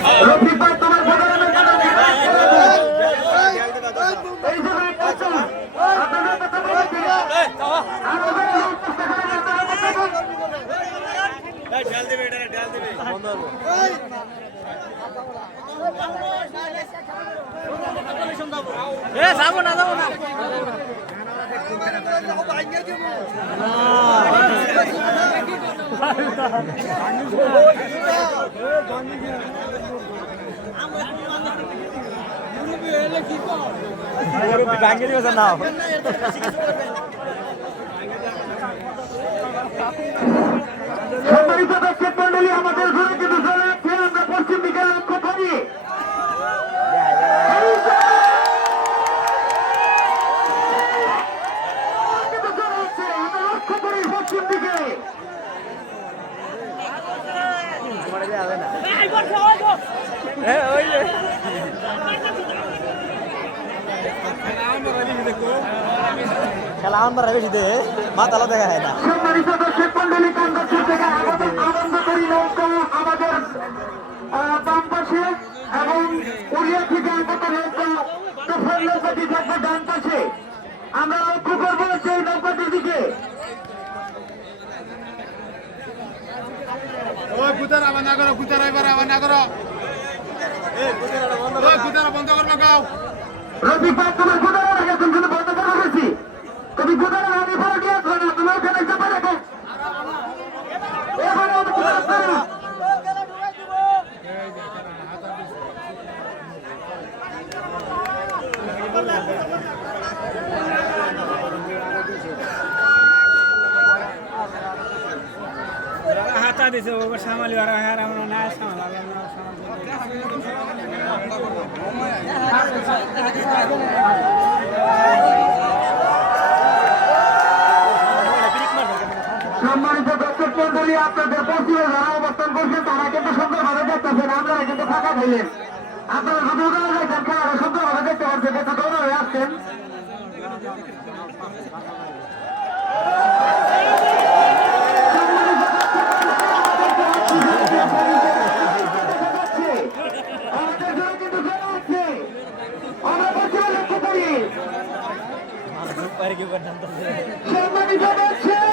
রফিক ভাই তোমার প্রধানের কাছে এই যে ভাই আপনাদের কথা বলেছি আর ওদের ঢাল দেবে এটা ঢাল দেবে বন্ধ হবে এ যাব না সম্মানিত দর্শক মন্ডলী আমাদের ঘরে কিন্তু চলে যাচ্ছে আমরা পশ্চিম দিকে লক্ষ্য করি লক্ষ্য করি পশ্চিম দিকে খেলা আমার বেশি দে মাতালা দেখা হয় না সম্মানিত দর্শক মন্ডলী কান্দারপুর থেকে আনন্দ করি নৌকা আমাদের বাম পাশে এবং উড়িয়া থেকে আগত নৌকা তোফার নৌকাটি থাকবে ডান পাশে আমরা লক্ষ্য করবো সেই নৌকাটির দিকে রফিক ভাই তোমার গুদারা রেখেছেন কিন্তু বন্ধ করে গেছি তুমি গুদারা আমি ফল দিয়ে আসবে না তুমি ওখানে চাপা রেখো এবারে আমি গুদারা ছাড়া না হাতা দিছে ও সামালি আর আমরা না সামাল সম্মানিত দর্শক মন্ডলী আপনাদের পশ্চিমে যারা অবস্থান করছেন তারা কিন্তু সুন্দরভাবে দেখতেছেন আপনারা কিন্তু ফাঁকা খাইলেন আপনারা শুধু দেখেন খেলাটা সুন্দরভাবে দেখতে পাচ্ছেন কিন্তু দৌড় হয়ে আসছেন আমাদের জন্য কিন্তু খেলা হচ্ছে আমরা পশ্চিমে লক্ষ্য করি সম্মানিত দর্শক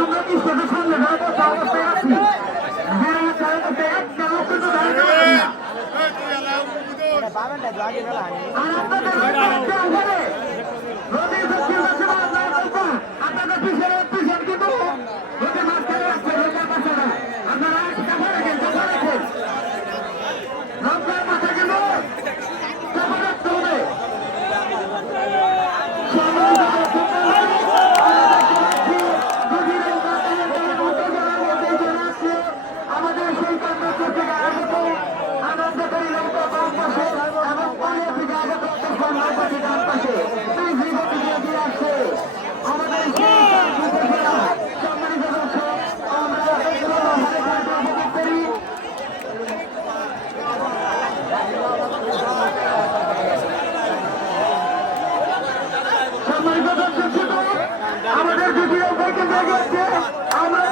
আমরা কি শুধু সামনে অবস্থায় আছি আপনাদের পিছনে কিন্তু আপনারা চাপা রাখেন নৌকার মাথা কিন্তু চাপা রাখতে হবে আমাদের সেই কান্দারপুর থেকে আগত আনন্দকারী নৌকা বাম পাশে এবং পানিয়া থেকে আগত নৌকাটি ডান পাশে দুই ভিগতি দিয়ে আসছে আমাদের সম্মানিত দর্শক আমরা উপভোগ করি সম্মানিত দর্শক আমাদের দুটি নৌকাকে জায়গা আছে আমরা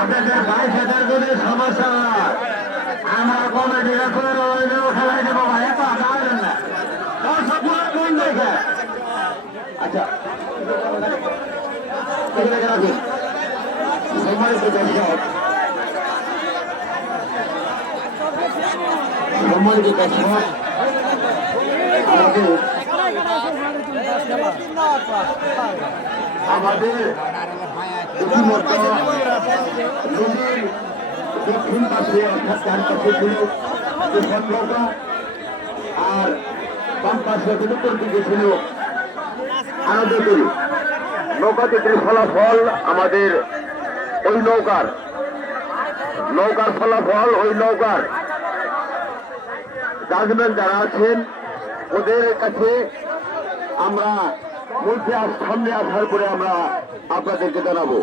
আপনাদের 22,000 জনের সমস্যা আমার কমিটিরা করে রইলেও খেলায় দেবো ভাই এত আসবেন না দর্শক কোন দেখে আচ্ছা সম্মানিত দর্শক আমাদের নদীর দক্ষিণ পাশে অর্থাৎ চার পাশে ছিল নৌকা আর বাম পাশে উত্তর দিকে ছিল আনন্দপুরী নৌকা থেকে ফলাফল আমাদের ওই নৌকার ফলাফল ওই নৌকার জাজমেন্ট যারা আছেন ওদের কাছে আমরা মধ্যে সামনে আসার পরে আমরা আপনাদেরকে জানাবো।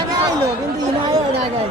আগে আইলো কিন্তু ইনায় আগে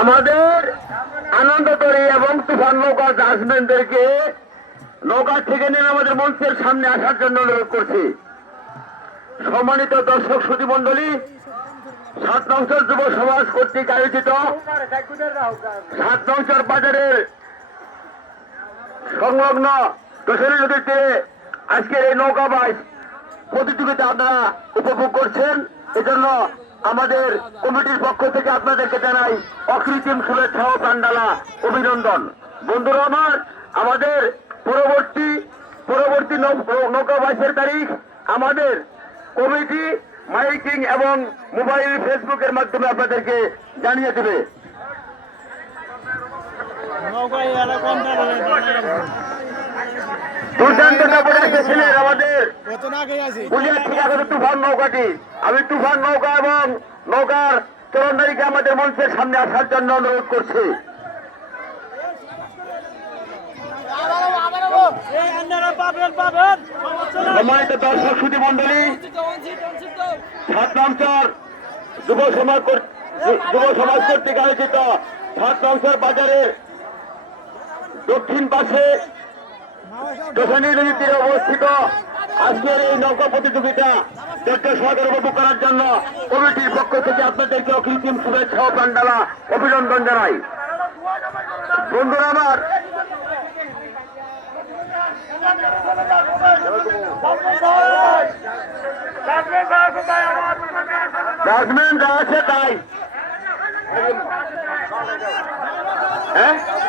আমাদের আনন্দতরী এবং তুফান নৌকা জাজমেন্টদেরকে নৌকা থেকে নিয়ে আমাদের মঞ্চের সামনে আসার জন্য অনুরোধ করছি। সম্মানিত দর্শক শ্রোতী মন্ডলী, 7 নং যুব সমাজ কর্তৃক আয়োজিত 7 নং বাজারের সংলগ্ন দশরী নদীর তীরে আজকের এই নৌকা বাইচ প্রতিযোগিতা আপনারা উপভোগ করছেন। এজন্য আমাদের কমিটির পক্ষ থেকে আপনাদেরকে জানাই অকৃত্রিম শুভেচ্ছা ও প্রাণঢালা অভিনন্দন। বন্ধুরা আমার, আমাদের পরবর্তী নৌকা বাইচের তারিখ আমাদের কমিটি মাইকিং এবং মোবাইল ফেসবুকের মাধ্যমে আপনাদেরকে জানিয়ে দেবে। দুর্দান্ত ছিলেন আমাদের তুফান নৌকাটি। আমি তুফান নৌকা এবং নৌকার চরণদারিকে আমাদের মঞ্চের সামনে আসার জন্য অনুরোধ করছি। সম্মানিত দর্শক শ্রোতী মন্ডলী, 7 নং যুব সমাজ কর্তৃক আয়োজিত 7 নং বাজারের দক্ষিণ পাশে দশনী নদীর তীরে অবস্থিত আজকের এই নৌকা প্রতিযোগিতা দেখতে সহকারে উপভোগ করার জন্য কমিটির পক্ষ থেকে আপনাদেরকে অকৃত্রিম শুভেচ্ছা ও প্রাণঢালা অভিনন্দন জানাই। বন্ধুরা আমার, জাজমেন্ট যা আছে তাই। হ্যাঁ।